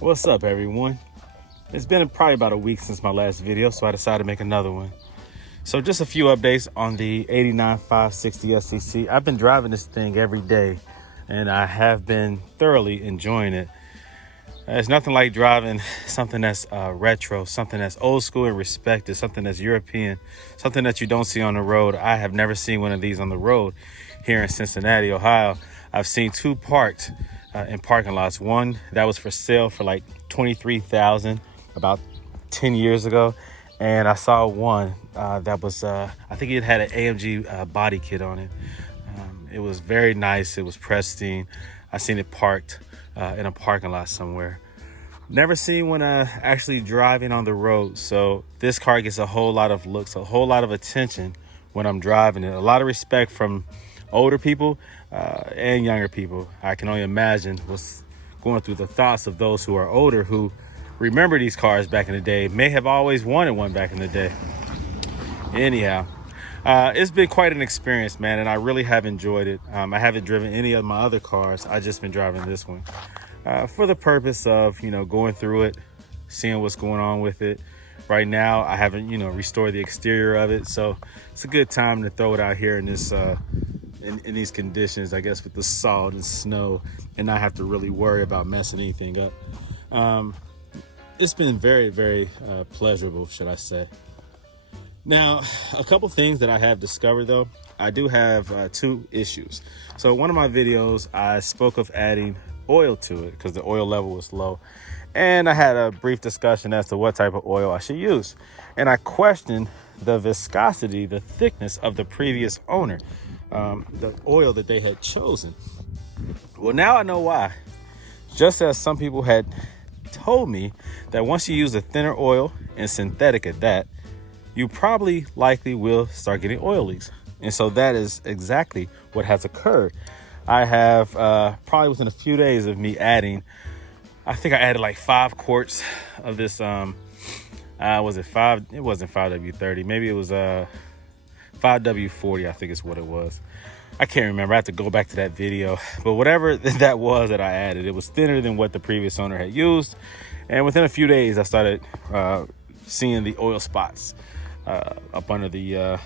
What's up, everyone? It's been probably about a week since my last video, so I decided to make another one. So just a few updates on the 89 560 SEC. I've been driving this thing every day, and I have been thoroughly enjoying it. It's nothing like driving something that's retro, something that's old school and respected, something that's European, something that you don't see on the road. I have never seen one of these on the road here in Cincinnati, Ohio. I've seen two parked in parking lots. One that was for sale for like $23,000 about 10 years ago, and I saw one that was I think it had an AMG body kit on it. It was very nice. It was pristine. I seen it parked in a parking lot somewhere. Never seen one actually driving on the road. So this car gets a whole lot of looks, a whole lot of attention when I'm driving it. A lot of respect from older people and younger people. I can only imagine what's going through the thoughts of those who are older, who remember these cars back in the day, may have always wanted one back in the day. Anyhow, it's been quite an experience, man, and I really have enjoyed it. I haven't driven any of my other cars. I just been driving this one for the purpose of, going through it, seeing what's going on with it. Right now, I haven't, restored the exterior of it, so it's a good time to throw it out here in this in these conditions, I guess, with the salt and snow, and not have to really worry about messing anything up. It's been very, very pleasurable, should I say. Now, a couple things that I have discovered, though. I do have two issues. So one of my videos, I spoke of adding oil to it because the oil level was low. And I had a brief discussion as to what type of oil I should use. And I questioned the viscosity, the thickness of the previous owner, the oil that they had chosen. Well, now I know why. Just as some people had told me that once you use a thinner oil, and synthetic at that, you probably likely will start getting oil leaks. And so that is exactly what has occurred. I have probably within a few days of me adding, I think I added like 5 quarts of this. Was it 5? It wasn't 5W30. Maybe it was 5W40. I think is what it was. I can't remember. I have to go back to that video. But whatever that was that I added, it was thinner than what the previous owner had used. And within a few days, I started seeing the oil spots up under the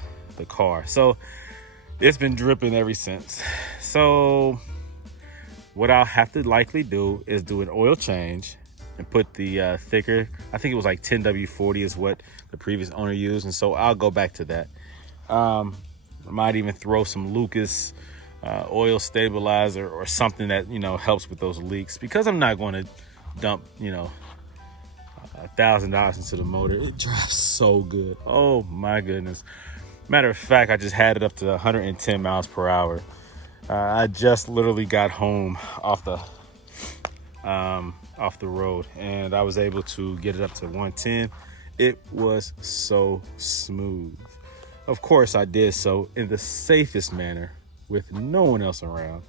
car. So it's been dripping ever since. So what I'll have to likely do is do an oil change and put the thicker, I think it was like 10W40 is what the previous owner used. And so I'll go back to that. I might even throw some Lucas oil stabilizer or something that, helps with those leaks, because I'm not going to dump, $1,000 into the motor. It drives so good. Oh my goodness. Matter of fact, I just had it up to 110 miles per hour. I just literally got home off the road, and I was able to get it up to 110. It was so smooth. Of course, I did so in the safest manner, with no one else around,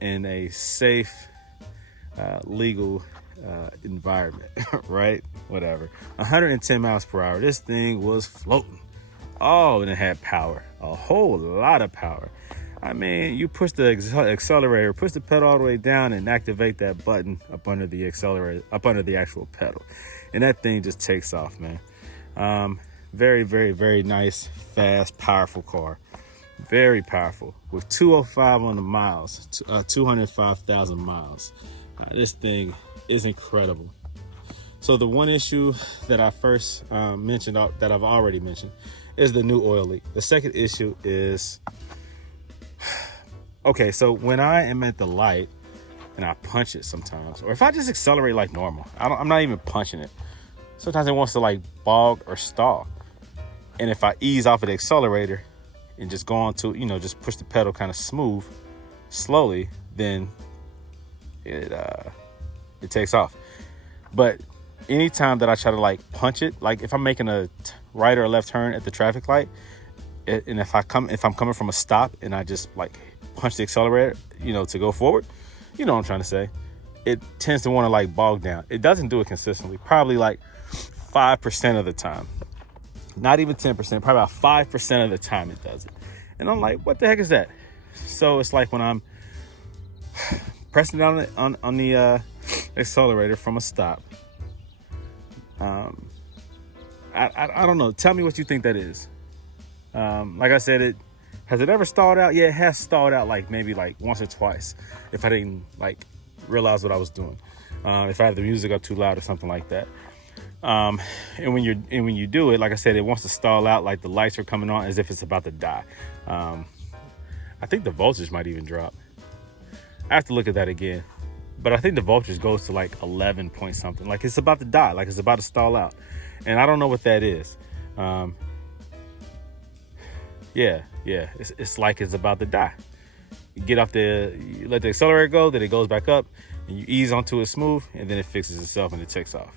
in a safe, legal environment, right? Whatever. 110 miles per hour. This thing was floating. Oh, and it had power, a whole lot of power. I mean, you push the accelerator, push the pedal all the way down, and activate that button up under the accelerator, up under the actual pedal, and that thing just takes off, man. Very, very, very nice, fast, powerful car. Very powerful. With 205 on the miles, 205,000 miles. This thing is incredible. So the one issue that I first mentioned, that I've already mentioned, is the new oil leak. The second issue is, okay, so when I am at the light and I punch it sometimes, or if I just accelerate like normal, I'm not even punching it. Sometimes it wants to like bog or stall. And if I ease off of the accelerator and just go on to, just push the pedal kind of slowly, then it takes off. But anytime that I try to like punch it, like if I'm making a right or a left turn at the traffic light, and if I'm coming from a stop and I just like punch the accelerator, to go forward, what I'm trying to say, it tends to want to like bog down. It doesn't do it consistently, probably like 5% of the time. Not even 10%, probably about 5% of the time it does it. And I'm like, what the heck is that? So it's like when I'm pressing down on the accelerator from a stop. I don't know. Tell me what you think that is. Like I said, has it ever stalled out? Yeah, it has stalled out like maybe like once or twice if I didn't like realize what I was doing. If I have the music up too loud or something like that. And when you do it, like I said, it wants to stall out like the lights are coming on as if it's about to die. I think the voltage might even drop. I have to look at that again. But I think the voltage goes to like 11 point something. Like it's about to die, like it's about to stall out. And I don't know what that is. Yeah, it's like it's about to die. You you let the accelerator go, then it goes back up, and you ease onto it smooth, and then it fixes itself and it takes off.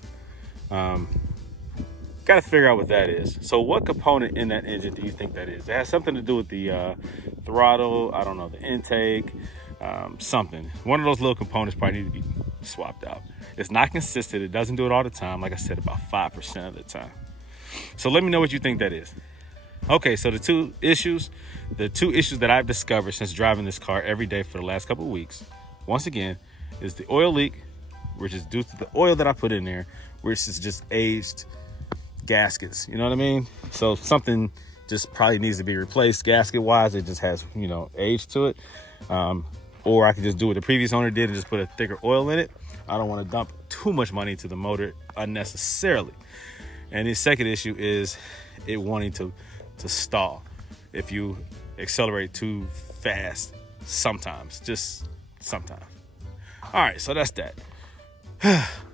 Got to figure out what that is. So what component in that engine do you think that is? It has something to do with the throttle, I don't know, the intake, something. One of those little components probably need to be swapped out. It's not consistent. It doesn't do it all the time. Like I said, about 5% of the time. So let me know what you think that is. Okay, so the two issues that I've discovered since driving this car every day for the last couple of weeks, once again, is the oil leak, which is due to the oil that I put in there, which is just aged gaskets. You know what I mean? So something just probably needs to be replaced gasket wise. It just has, age to it. Or I could just do what the previous owner did and just put a thicker oil in it. I don't want to dump too much money into the motor unnecessarily. And the second issue is it wanting to stall if you accelerate too fast just sometimes. All right, so that's that.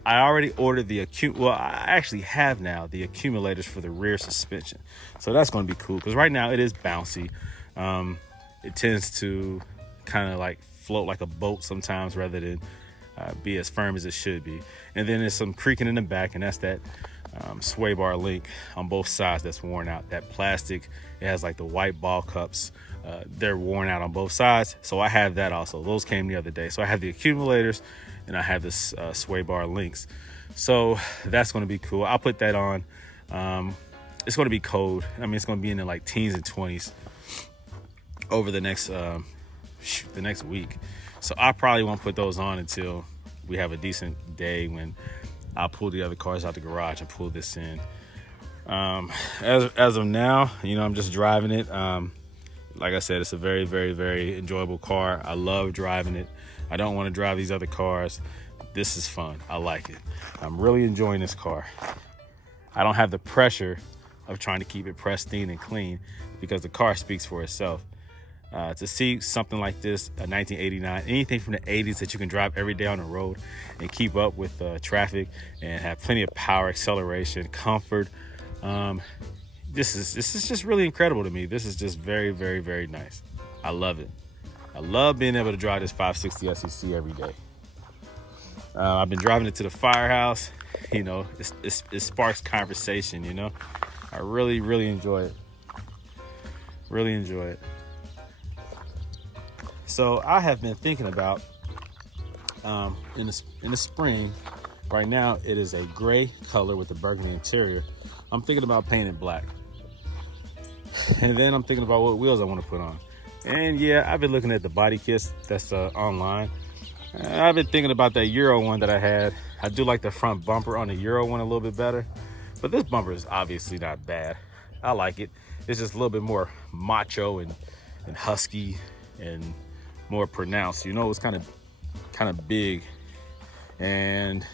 I already ordered I actually have now the accumulators for the rear suspension. So that's going to be cool because right now it is bouncy. It tends to kind of like float like a boat sometimes rather than be as firm as it should be. And then there's some creaking in the back, and that's that sway bar link on both sides that's worn out. That plastic, it has like the white ball cups. They're worn out on both sides. So I have that also. Those came the other day. So I have the accumulators and I have this sway bar links. So that's going to be cool. I'll put that on. It's going to be cold. I mean, it's going to be in the like teens and 20s over the next week. So I probably won't put those on until we have a decent day when I'll pull the other cars out the garage and pull this in. As of now, I'm just driving it. Like I said, it's a very, very, very enjoyable car. I love driving it. I don't want to drive these other cars. This is fun. I like it. I'm really enjoying this car. I don't have the pressure of trying to keep it pristine and clean because the car speaks for itself. To see something like this, a 1989, anything from the 80s that you can drive every day on the road and keep up with traffic and have plenty of power, acceleration, comfort. This is just really incredible to me. This is just very, very, very nice. I love it. I love being able to drive this 560 SEC every day. I've been driving it to the firehouse. It sparks conversation. I really, really enjoy it. Really enjoy it. So I have been thinking about in the spring. Right now it is a gray color with the burgundy interior. I'm thinking about painting black, and then I'm thinking about what wheels I want to put on. And yeah, I've been looking at the body kits that's online. I've been thinking about that Euro one that I had. I do like the front bumper on the Euro one a little bit better, but this bumper is obviously not bad. I like it. It's just a little bit more macho and husky and more pronounced. It's kind of big. And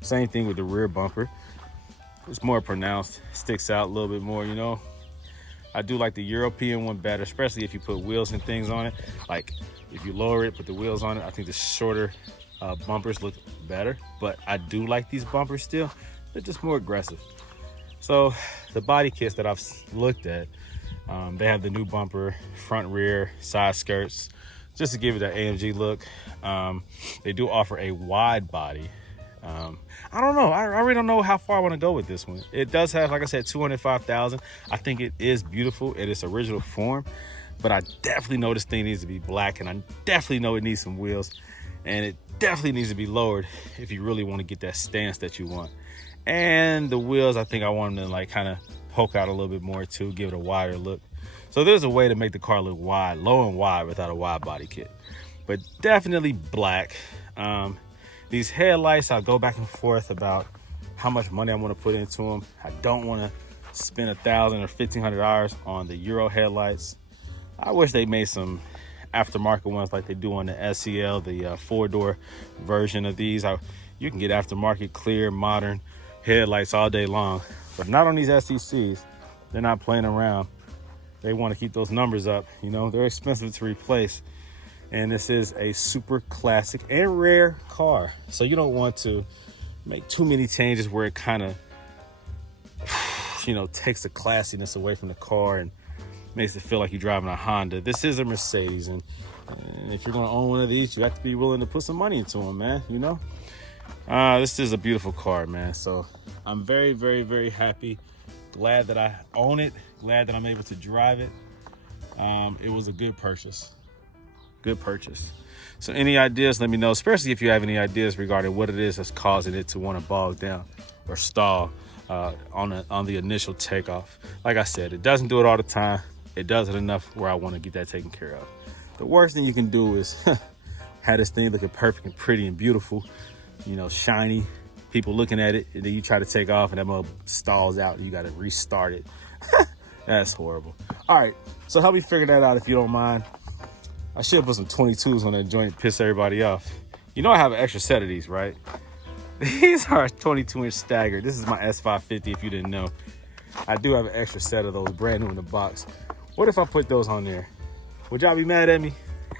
same thing with the rear bumper. It's more pronounced, sticks out a little bit more. I do like the European one better, especially if you put wheels and things on it. Like if you lower it, put the wheels on it, I think the shorter bumpers look better. But I do like these bumpers still. They're just more aggressive. So the body kits that I've looked at, they have the new bumper, front, rear, side skirts, just to give it that AMG look. They do offer a wide body. I don't know. I really don't know how far I want to go with this one. It does have, like I said, 205,000. I think it is beautiful in its original form, but I definitely know this thing needs to be black, and I definitely know it needs some wheels, and it definitely needs to be lowered if you really want to get that stance that you want. And the wheels, I think I want them to like kind of poke out a little bit more too, give it a wider look. So there's a way to make the car look wide, low and wide without a wide body kit, but definitely black. These headlights, I'll go back and forth about how much money I want to put into them. I don't want to spend $1,000 or $1,500 on the Euro headlights. I wish they made some aftermarket ones like they do on the SEL, the 4-door version of these. You can get aftermarket, clear, modern headlights all day long, but not on these SECs. They're not playing around. They want to keep those numbers up. You know, they're expensive to replace. And this is a super classic and rare car. So you don't want to make too many changes where it kind of, you know, takes the classiness away from the car and makes it feel like you're driving a Honda. This is a Mercedes, and if you're going to own one of these, you have to be willing to put some money into them, man, you know? This is a beautiful car, man. So I'm very, very, very happy. Glad that I own it. Glad that I'm able to drive it. It was a good purchase. Good purchase. So any ideas, let me know, especially if you have any ideas regarding what it is that's causing it to want to bog down or stall on the initial takeoff. Like I said, it doesn't do it all the time. It does it enough where I want to get that taken care of. The worst thing you can do is have this thing looking perfect and pretty and beautiful, you know, shiny, people looking at it, and then you try to take off and that mug stalls out and you got to restart it. That's horrible. All right, so help me figure that out if you don't mind. I should put some 22s on that joint and piss everybody off. You know I have an extra set of these, right? These are 22-inch staggered. This is my S550 if you didn't know. I do have an extra set of those brand new in the box. What if I put those on there? Would y'all be mad at me?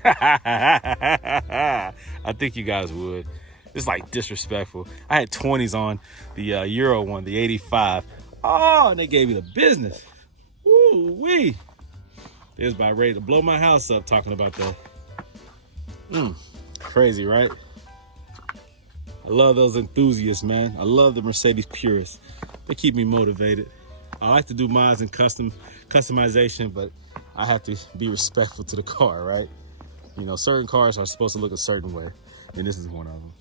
I think you guys would. It's like disrespectful. I had 20s on the Euro one, the 85. Oh, and they gave me the business. Woo-wee. They was about ready to blow my house up talking about that. Crazy, right? I love those enthusiasts, man. I love the Mercedes purists. They keep me motivated. I like to do mods and customization, but I have to be respectful to the car, right? You know, certain cars are supposed to look a certain way, and this is one of them.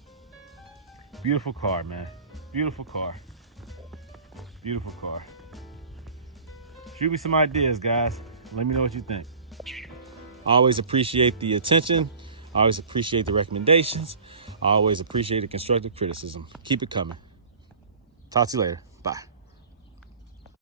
Beautiful car, man. Beautiful car. Beautiful car. Shoot me some ideas, guys. Let me know what you think. I always appreciate the attention. I always appreciate the recommendations. I always appreciate the constructive criticism. Keep it coming. Talk to you later.